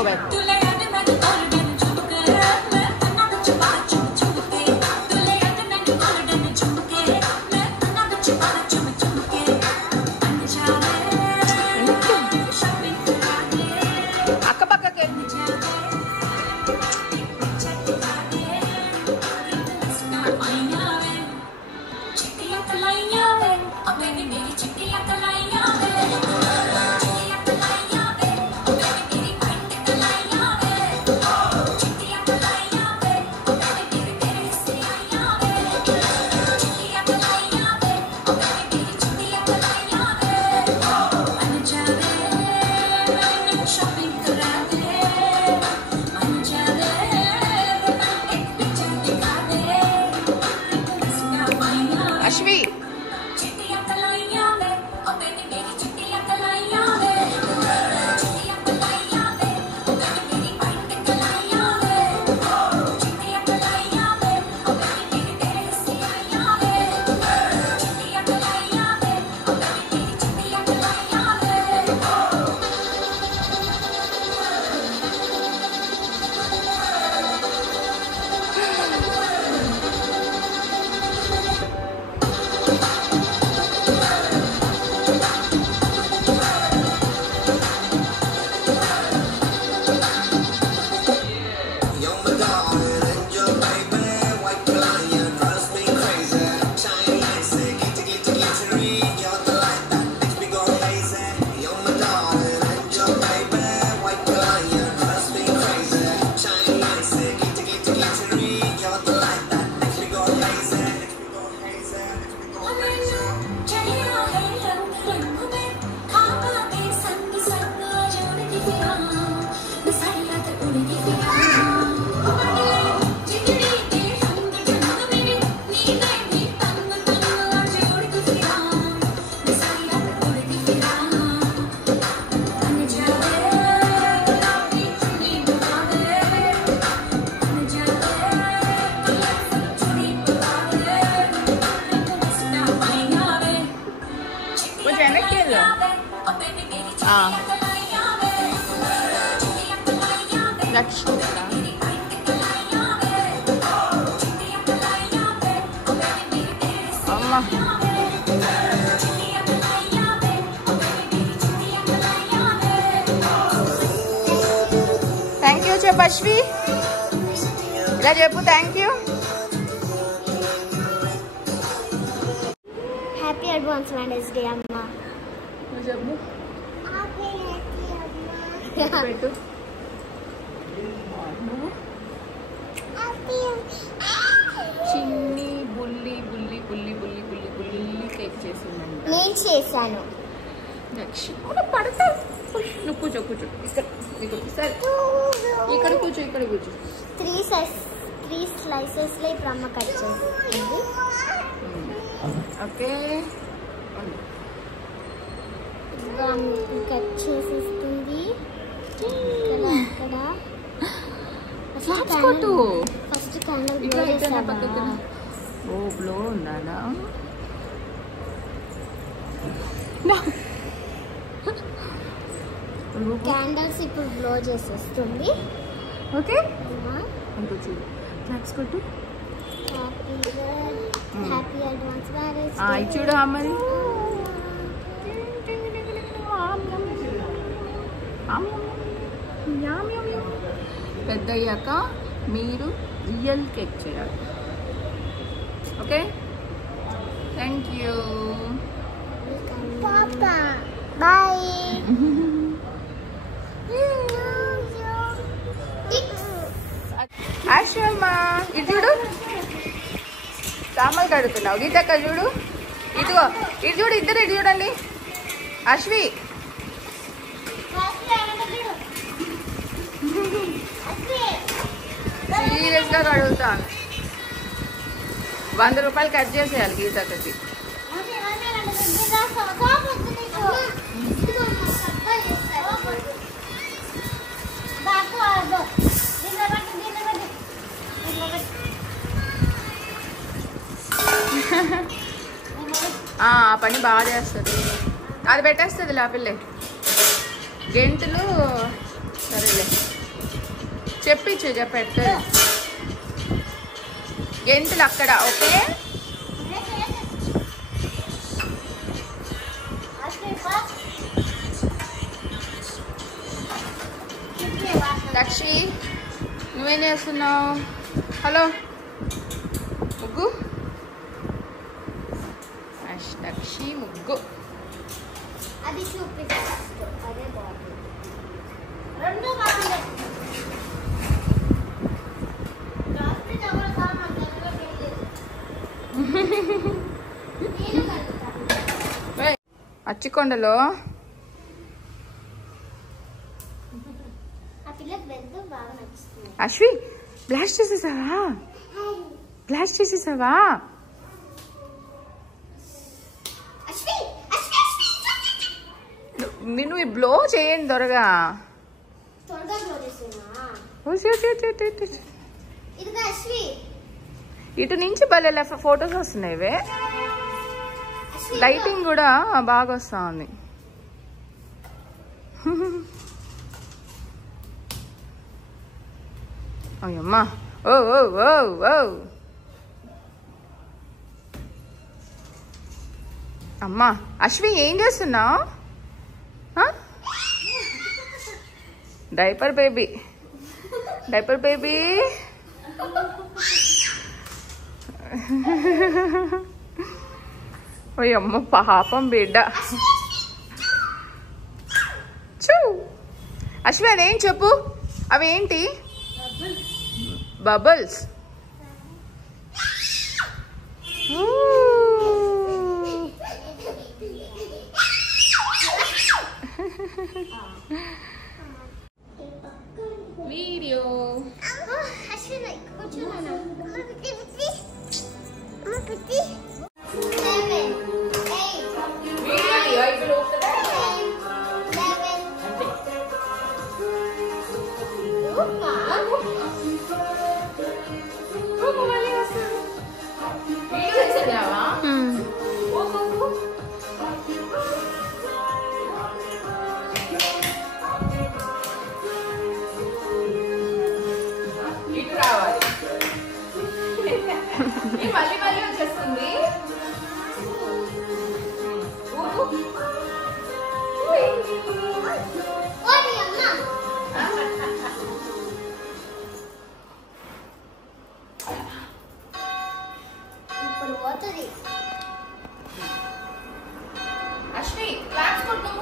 go back. Thank you, Chapashvi. Ila chepu thank you. Happy Advance Women's Day, Amma. Chepu. Happy Amma. Pettu. చిన్ని బుల్లి బుల్లి బుల్లి బుల్లి బుల్లి బుల్లి కేక్ చేసిందంట. నేను చేశాను. దక్షిణ పడతా. నువ్వు కూర్చో కూర్చో ఇక్కడ సరే ఇక్కడ కూర్చో ఇక్కడ కూర్చో. 3 slices లో ఇప్పుడు అమ్మ కట్ చేస్తుంది. ఓకే కట్ చేసేస్తుంది. ఇక్కడ ఫస్ట్ క్యాండిల్ బ్లో చేస్తాను. ఓ బ్లో ఉండాలా? క్యాండిల్స్ ఇప్పుడు బ్లో చేసేస్తుంది. ఓకే క్లాప్స్ కొట్టు. Happy advance marriage. చూడు అమ్మని పెద్దయ్యాక మీరు రియల్ కేక్ చేయాలి. Okay thank you. బాయ్. ఆశ్రమా ఇది చూడు సామాన్లు కడుగుతున్నావు. గీతక్క చూడు ఇదిగో ఇది చూడు ఇద్దరు ఇది చూడండి. అశ్వి సీరియస్ గా కడుగుతాను. 100 రూపాయలు కట్ చేసేయాలి గీతక్కకి. ఆ పని బాగా చేస్తుంది. అది పెట్టేస్తుంది ఆ పిల్లే గెంతులు. సరేలే చెప్పించు చెప్పెట్టు గెంతులు అక్కడ. ఓకే దక్షి నువ్వేం చేస్తున్నావు? హలో ముగ్గు దక్షి ముగ్గు. అది చూపిస్తా. అదే బాగుంది. రెండు అచ్చికొండలో అశ్వి బ్లాస్ట్ చేసేసావా? బ్లాస్ట్ చేసేసావా? నువ్వు బ్లో చేయండి త్వరగా. ఇటు నుంచి భలే ఫొటోస్ వస్తున్నాయి. లైటింగ్ కూడా బాగా వస్తా ఉంది. అయ్యమ్మా ఓ ఓ ఓ ఓ అమ్మా అశ్వి ఏం చేస్తున్నావు? Diaper baby diaper baby. అయ్యమ్మ పాపం బిడ్డ. చూ అశ్వి అదేం చెప్పు. అవేంటి? బబుల్స్. వీడియో మళ్ళీ మళ్ళీ వచ్చేస్తుంది. అశ్వి క్లాప్స్ కొట్టు.